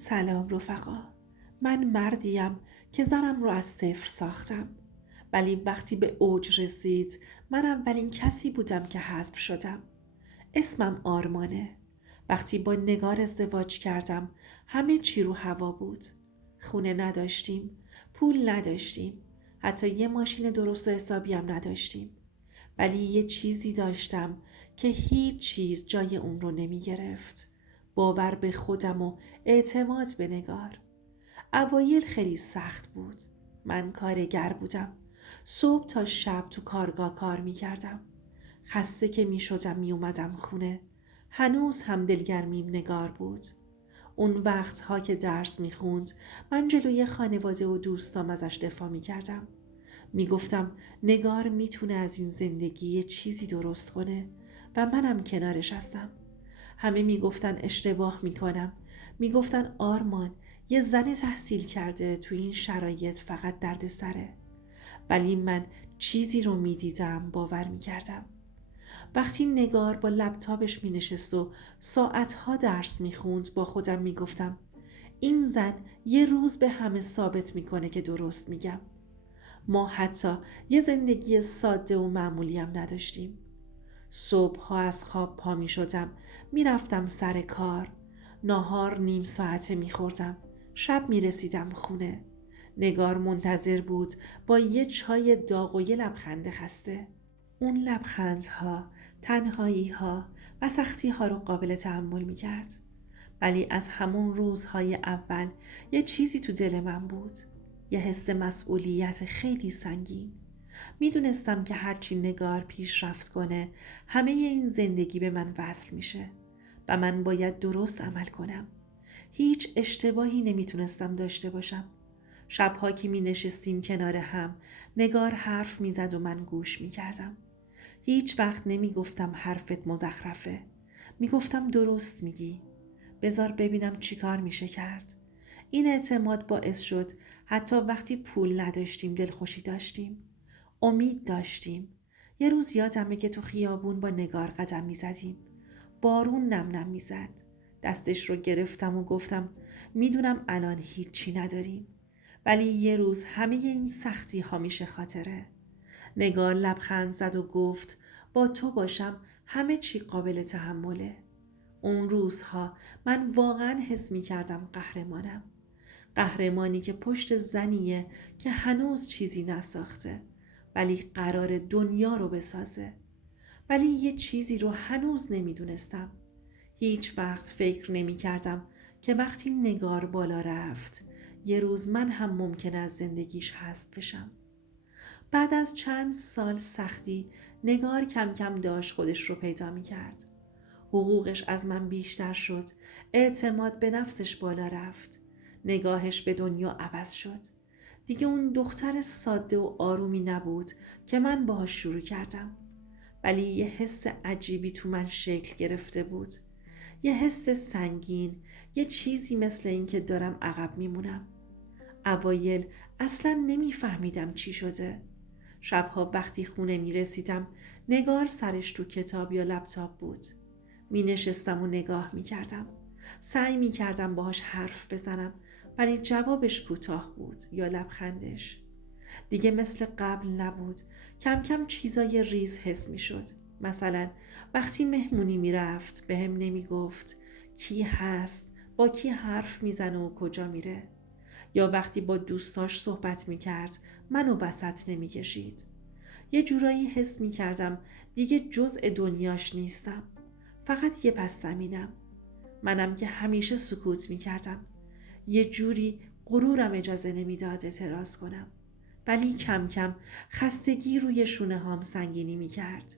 سلام رفقا. من مردیم که زنم رو از صفر ساختم، ولی وقتی به اوج رسید من اولین کسی بودم که حذف شدم. اسمم آرمانه. وقتی با نگار ازدواج کردم همه چی رو هوا بود. خونه نداشتیم، پول نداشتیم، حتی یه ماشین درست و حسابی هم نداشتیم، ولی یه چیزی داشتم که هیچ چیز جای اون رو نمی گرفت: باور به خودم و اعتماد به نگار. اوایل خیلی سخت بود. من کارگر بودم. صبح تا شب تو کارگاه کار می کردم. خسته که می شدم می اومدم خونه. هنوز هم دلگرمیم نگار بود. اون وقتها که درس می خوند من جلوی خانواده و دوستام ازش دفاع می کردم. می گفتم نگار می تونه از این زندگی یه چیزی درست کنه و منم کنارش هستم. همه می گفتن اشتباه می کنم. می گفتن آرمان، یه زن تحصیل کرده تو این شرایط فقط درد سره. ولی من چیزی رو می دیدم، باور می کردم. وقتی نگار با لپتاپش می نشست و ساعتها درس می خوند با خودم می گفتم این زن یه روز به همه ثابت می کنه که درست می گم. ما حتی یه زندگی ساده و معمولی هم نداشتیم. صبحها از خواب پا می شدم، می رفتم سر کار. ناهار نیم ساعته می خوردم. شب می رسیدم خونه. نگار منتظر بود با یه چای داغ و یه لبخند خسته. اون لبخندها، تنهاییها و سختیها رو قابل تحمل می کرد. ولی از همون روزهای اول یه چیزی تو دل من بود. یه حس مسئولیت خیلی سنگین. میدونستم که هرچی نگار پیشرفت کنه همه این زندگی به من وصل میشه و من باید درست عمل کنم. هیچ اشتباهی نمیتونستم داشته باشم. شبها که می نشستیم کنار هم نگار حرف می زد و من گوش می کردم. هیچ وقت نمی گفتم حرفت مزخرفه. می گفتم درست میگی. بذار ببینم چی کار میشه کرد. این اعتماد باعث شد حتی وقتی پول نداشتیم دلخوشی داشتیم. امید داشتیم. یه روز یادمه که تو خیابون با نگار قدم می زدیم. بارون نم نم می زد. دستش رو گرفتم و گفتم میدونم الان هیچی نداریم، ولی یه روز همه این سختی ها میشه خاطره. نگار لبخند زد و گفت با تو باشم همه چی قابل تحمله. اون روزها من واقعا حس می کردم قهرمانم. قهرمانی که پشت زنیه که هنوز چیزی نساخته ولی قرار دنیا رو بسازه. ولی یه چیزی رو هنوز نمیدونستم. هیچ وقت فکر نمی کردم که وقتی نگار بالا رفت یه روز من هم ممکن از زندگیش حذف بشم. بعد از چند سال سختی نگار کم کم داشت خودش رو پیدا می کرد. حقوقش از من بیشتر شد. اعتماد به نفسش بالا رفت. نگاهش به دنیا عوض شد. دیگه اون دختر ساده و آرومی نبود که من باهاش شروع کردم. ولی یه حس عجیبی تو من شکل گرفته بود. یه حس سنگین، یه چیزی مثل این که دارم عقب میمونم. اوایل اصلا نمیفهمیدم چی شده. شبها وقتی خونه میرسیدم نگار سرش تو کتاب یا لپتاپ بود. می نشستم و نگاه می کردم. سعی می کردم باهاش حرف بزنم ولی جوابش کوتاه بود یا لبخندش. دیگه مثل قبل نبود. کم کم چیزای ریز حس می شد. مثلا وقتی مهمونی می رفت به هم نمی گفت کی هست، با کی حرف می زنه و کجا میره. یا وقتی با دوستاش صحبت می کرد منو وسط نمی کشید. یه جورایی حس می کردم دیگه جزء دنیاش نیستم. فقط یه پس زمینم. منم که همیشه سکوت می کردم. یه جوری غرورم اجازه نمیداد اعتراض کنم. ولی کم کم خستگی روی شونه هام سنگینی می کرد.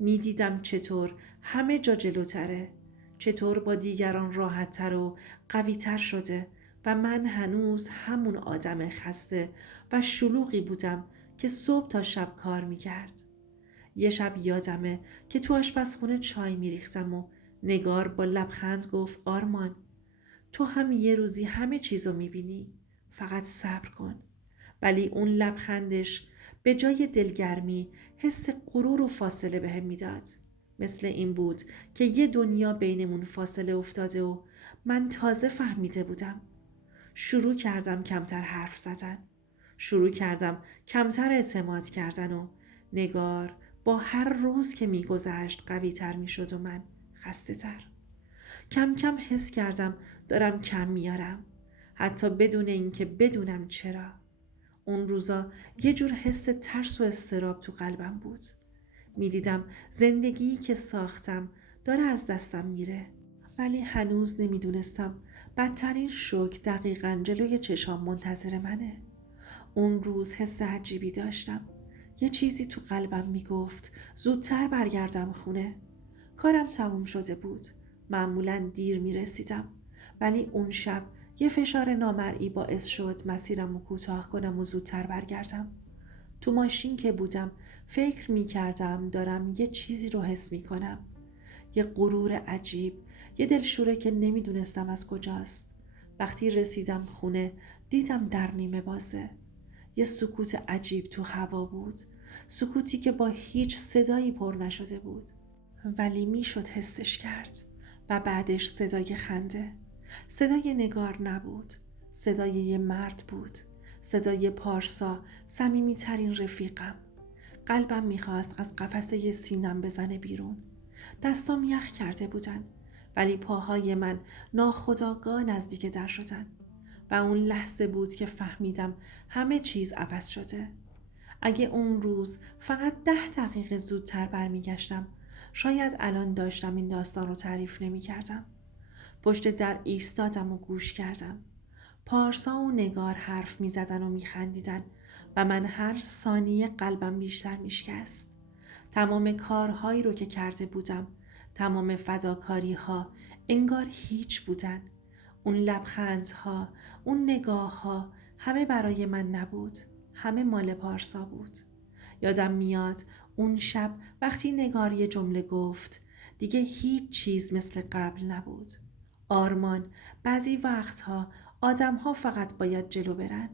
می دیدم چطور همه جا جلوتره. چطور با دیگران راحت تر و قوی تر شده و من هنوز همون آدم خسته و شلوغی بودم که صبح تا شب کار می کرد. یه شب یادمه که تو آشپزخونه چای می ریختم و نگار با لبخند گفت آرمان، تو هم یه روزی همه چیزو می بینی. فقط صبر کن. ولی اون لبخندش به جای دلگرمی حس غرور و فاصله بهم میداد. مثل این بود که یه دنیا بینمون فاصله افتاده و من تازه فهمیده بودم. شروع کردم کمتر حرف زدن. شروع کردم کمتر اعتماد کردن و نگار با هر روز که میگذشت قوی تر می شد و من خسته تر. کم کم حس کردم دارم کم میارم، حتی بدون اینکه بدونم چرا. اون روزا یه جور حس ترس و اضطراب تو قلبم بود. میدیدم زندگیی که ساختم داره از دستم میره، ولی هنوز نمیدونستم بدترین شوک دقیقاً جلوی چشام منتظر منه. اون روز حس عجیبی داشتم. یه چیزی تو قلبم میگفت زودتر برگردم خونه. کارم تموم شده بود. معمولاً دیر میرسیدم، ولی اون شب یه فشار نامرئی باعث شد مسیرم رو کوتاه کنم و زودتر برگردم. تو ماشین که بودم فکر میکردم دارم یه چیزی رو حس میکنم. یه غرور عجیب، یه دلشوره که نمیدونستم از کجاست. وقتی رسیدم خونه دیدم در نیمه بازه. یه سکوت عجیب تو هوا بود، سکوتی که با هیچ صدایی پر نشده بود، ولی میشد حسش کرد. و بعدش صدای خنده. صدای نگار نبود، صدای یه مرد بود، صدای پارسا، صمیمی‌ترین رفیقم. قلبم میخواست از قفسه سینم بزنه بیرون. دستام یخ کرده بودن، ولی پاهای من ناخودآگاه نزدیک در شدن. و اون لحظه بود که فهمیدم همه چیز عوض شده. اگه اون روز فقط 10 دقیقه زودتر برمیگشتم، شاید الان داشتم این داستان رو تعریف نمی کردم. پشت در ایستادم و گوش کردم. پارسا و نگار حرف می زدن و می خندیدن و من هر ثانیه قلبم بیشتر می شکست. تمام کارهایی رو که کرده بودم، تمام فداکاری ها انگار هیچ بودن. اون لبخندها، اون نگاه ها، همه برای من نبود، همه مال پارسا بود. یادم میاد اون شب وقتی نگار یه جمله گفت، دیگه هیچ چیز مثل قبل نبود. آرمان، بعضی وقتها آدمها فقط باید جلو برن.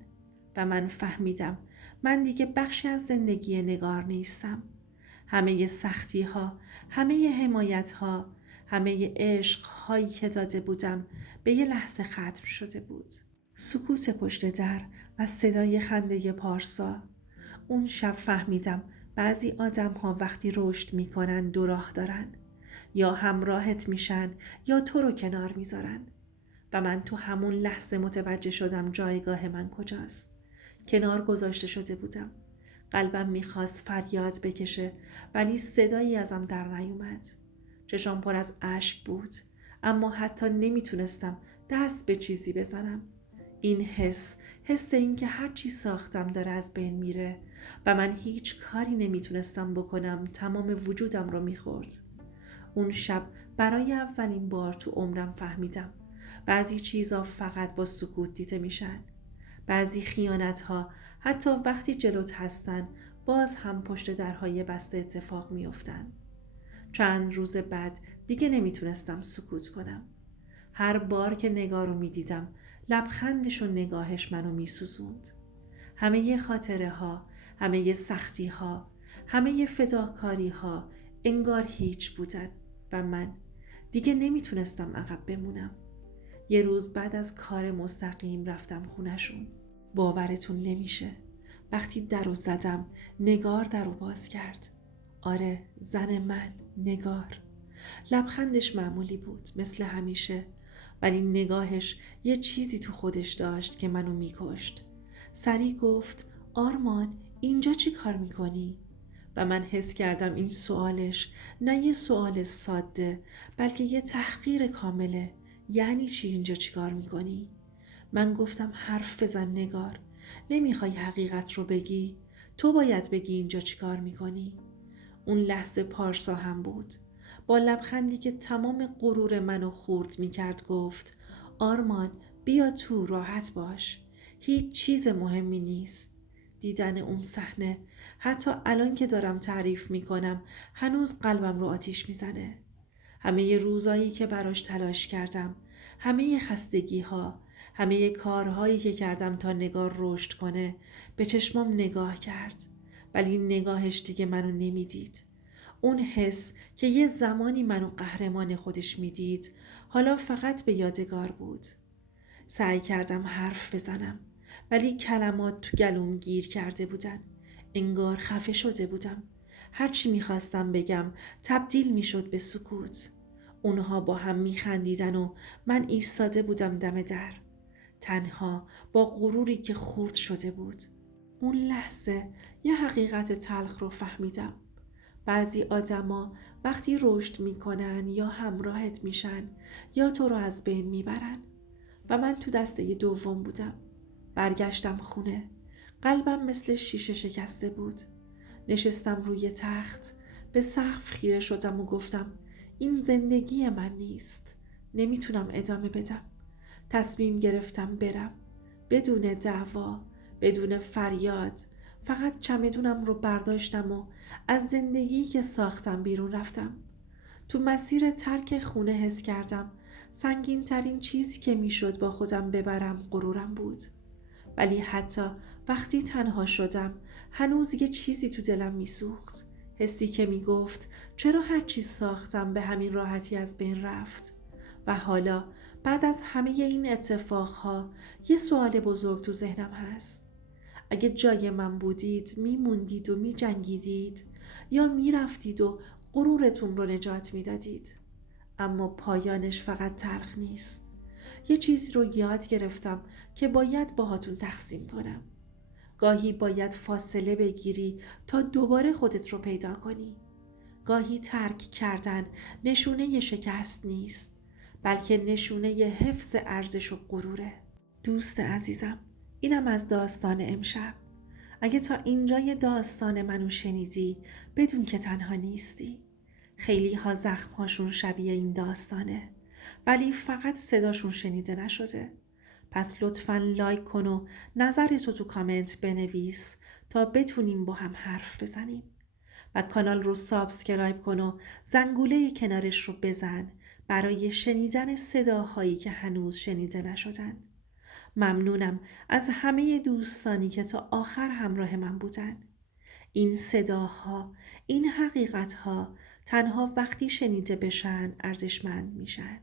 و من فهمیدم من دیگه بخشی از زندگی نگار نیستم. همه سختی ها، همه حمایت ها، همه عشق هایی که داده بودم به یه لحظه ختم شده بود. سکوت پشت در و صدای خنده پارسا. اون شب فهمیدم بعضی آدم ها وقتی رشد میکنن 2 راه دارن، یا همراهت میشن یا تو رو کنار میذارن. و من تو همون لحظه متوجه شدم جایگاه من کجاست. کنار گذاشته شده بودم. قلبم میخواست فریاد بکشه، ولی صدایی ازم در نیومد. چشام پر از اشک بود، اما حتی نمیتونستم دست به چیزی بزنم. این حس این که هر چی ساختم داره از بین میره و من هیچ کاری نمیتونستم بکنم تمام وجودم رو میخورد. اون شب برای اولین بار تو عمرم فهمیدم بعضی چیزا فقط با سکوت دیده میشن. بعضی خیانت‌ها حتی وقتی جلوت هستن باز هم پشت درهای بسته اتفاق میافتن. چند روز بعد دیگه نمیتونستم سکوت کنم. هر بار که نگار رو میدیدم لبخندش و نگاهش منو میسوزوند. همه خاطره ها، همه سختی ها، همه فداکاری ها انگار هیچ بودن و من دیگه نمیتونستم عقب بمونم. یه روز بعد از کار مستقیم رفتم خونشون. باورتون نمیشه، وقتی درو زدم نگار درو باز کرد. آره، زن من، نگار. لبخندش معمولی بود مثل همیشه، ولی نگاهش یه چیزی تو خودش داشت که منو میکشت. سریع گفت آرمان، اینجا چی کار میکنی؟ و من حس کردم این سوالش نه یه سوال ساده، بلکه یه تحقیر کامله. یعنی چی اینجا چی کار میکنی؟ من گفتم حرف بزن نگار، نمیخوای حقیقت رو بگی؟ تو باید بگی اینجا چی کار میکنی؟ اون لحظه پارسا هم بود. با لبخندی که تمام غرور منو خورد میکرد گفت آرمان، بیا تو، راحت باش، هیچ چیز مهمی نیست. دیدن اون صحنه حتی الان که دارم تعریف میکنم هنوز قلبم رو آتیش میزنه. همه روزایی که براش تلاش کردم، همه خستگی ها، همه کارهایی که کردم تا نگار رشد کنه، به چشمام نگاه کرد، ولی نگاهش دیگه منو نمیدید. اون حس که یه زمانی منو قهرمان خودش میدید حالا فقط به یادگار بود. سعی کردم حرف بزنم ولی کلمات تو گلوم گیر کرده بودن. انگار خفه شده بودم. هرچی میخواستم بگم تبدیل میشد به سکوت. اونها با هم میخندیدن و من ایستاده بودم دم در. تنها با غروری که خورد شده بود. اون لحظه یه حقیقت تلخ رو فهمیدم. بعضی آدما وقتی رشد میکنن یا همراهت میشن یا تو رو از بین میبرن و من تو دسته دوم بودم. برگشتم خونه. قلبم مثل شیشه شکسته بود. نشستم روی تخت. به سقف خیره شدم و گفتم این زندگی من نیست. نمیتونم ادامه بدم. تصمیم گرفتم برم. بدون دعوا، بدون فریاد. فقط چمدونم رو برداشتم و از زندگی که ساختم بیرون رفتم. تو مسیر ترک خونه حس کردم سنگین ترین چیزی که میشد با خودم ببرم غرورم بود. ولی حتی وقتی تنها شدم هنوز یه چیزی تو دلم میسوخت. حسی که میگفت چرا هر چیز ساختم به همین راحتی از بین رفت. و حالا بعد از همه این اتفاقها یه سوال بزرگ تو ذهنم هست. اگه جای من بودید میموندید و میجنگیدید یا میرفتید و غرورتون رو نجات میدادید؟ اما پایانش فقط تلخ نیست. یه چیزی رو یاد گرفتم که باید باهاتون تقسیم کنم. گاهی باید فاصله بگیری تا دوباره خودت رو پیدا کنی. گاهی ترک کردن نشونه شکست نیست، بلکه نشونه حفظ ارزش و غروره. دوست عزیزم، اینم از داستان امشب. اگه تا اینجای داستان منو شنیدی بدون که تنها نیستی. خیلی ها زخمهاشون شبیه این داستانه ولی فقط صداشون شنیده نشده. پس لطفاً لایک کن و نظرتو تو کامنت بنویس تا بتونیم با هم حرف بزنیم. و کانال رو سابسکرایب کن و زنگوله کنارش رو بزن برای شنیدن صداهایی که هنوز شنیده نشدن. ممنونم از همه دوستانی که تا آخر همراه من بودن. این صداها، این حقیقتها تنها وقتی شنیده بشن ارزشمند میشن.